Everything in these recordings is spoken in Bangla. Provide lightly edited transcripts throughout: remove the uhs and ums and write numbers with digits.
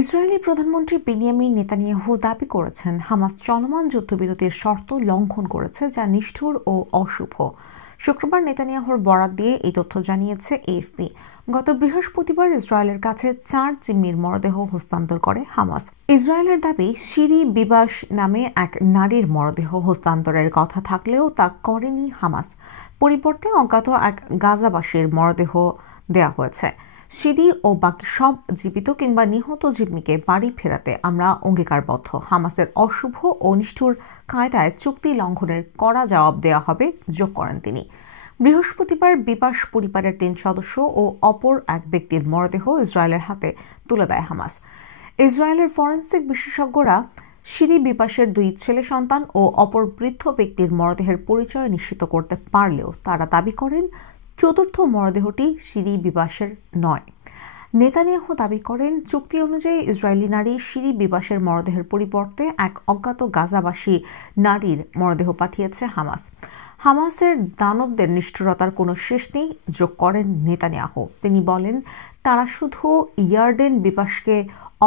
ইসরায়েলি প্রধানমন্ত্রী বেনিয়ামিন নেতানিয়াহু দাবি করেছেন, হামাস চলমান যুদ্ধবিরতির শর্ত লঙ্ঘন করেছে, যা নিষ্ঠুর ও অশুভ। শুক্রবার নেতানিয়াহুর বরাত দিয়ে এই তথ্য জানিয়েছে এএফপি। গত বৃহস্পতিবার ইসরায়েলের কাছে 4 জিম্মির মরদেহ হস্তান্তর করে হামাস। ইসরায়েলের দাবি, শিরি বিবাস নামে এক নারীর মরদেহ হস্তান্তরের কথা থাকলেও তা করেনি হামাস। পরিবর্তে অজ্ঞাত এক গাজাবাসীর মরদেহ দেয়া হয়েছে। শিরি ও বাকি সব জীবিত কিংবা নিহত জিম্মিকে বাড়ি ফেরাতে আমরা অঙ্গীকারবদ্ধ। হামাসের অশুভ ও নিষ্ঠুর কায়দায় চুক্তি লঙ্ঘনের কড়া জবাব দেওয়া হবে, যোগ করেন তিনি। বৃহস্পতিবার বিপাস পরিবারের 3 সদস্য ও অপর এক ব্যক্তির মরদেহ ইসরায়েলের হাতে তুলে দেয় হামাস। ইসরায়েলের ফরেনসিক বিশেষজ্ঞরা শিরি বিপাসের 2 ছেলে সন্তান ও অপর বৃদ্ধ ব্যক্তির মরদেহের পরিচয় নিশ্চিত করতে পারলেও তারা দাবি করেন চতুর্থ মরদেহটি শিরি বিবাসের নয়। নেতানিয়াহু দাবি করেন, চুক্তি অনুযায়ী ইসরায়েলি নারী শিরি বিবাসের মরদেহের পরিবর্তে এক অজ্ঞাত গাজাবাসী নারীর মরদেহ পাঠিয়েছে হামাস। হামাসের দানবদের নিষ্ঠুরতার কোনো শেষ নেই, যোগ করেন নেতানিয়াহু। তিনি বলেন, তারা শুধু ইয়ার্ডেন বিবাসকে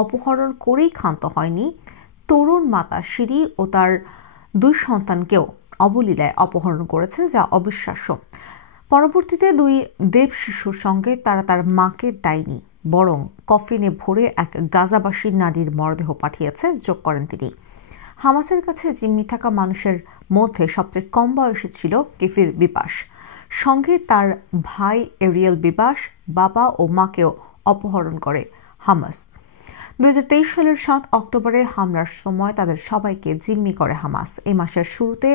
অপহরণ করেই ক্ষান্ত হয়নি, তরুণ মাতা শিরি ও তার 2 সন্তানকেও অবলীলায় অপহরণ করেছে, যা অবিশ্বাস্য। পরবর্তীতে 2 দেব শিশুর সঙ্গে তারা তার মাকে দেয়নি, বরং কফিনে ভরে এক গাজাবাসী নারীর মরদেহ পাঠিয়েছে, যোগ করেন তিনি। হামাসের কাছে জিম্মি থাকা মানুষের মধ্যে সবচেয়ে কম বয়সী ছিল কেফির বিপাস। সঙ্গে তার ভাই এরিয়েল বিবাস, বাবা ও মাকেও অপহরণ করে হামাস। 2023 সালের 7 অক্টোবরে হামলার সময় তাদের সবাইকে জিম্মি করে হামাস। এই মাসের শুরুতে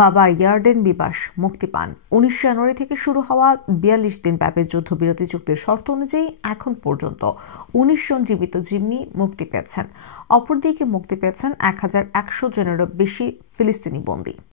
বাবা ইয়ার্ডেন বিবাস মুক্তি পান। 19 জানুয়ারি থেকে শুরু হওয়া 42 দিন ব্যাপী যুদ্ধবিরতি চুক্তির শর্ত অনুযায়ী এখন পর্যন্ত 19 জন জীবিত জিম্মি মুক্তি পেয়েছেন। অপরদিকে মুক্তি পেয়েছেন 1100 জনেরও বেশি ফিলিস্তিনি বন্দী।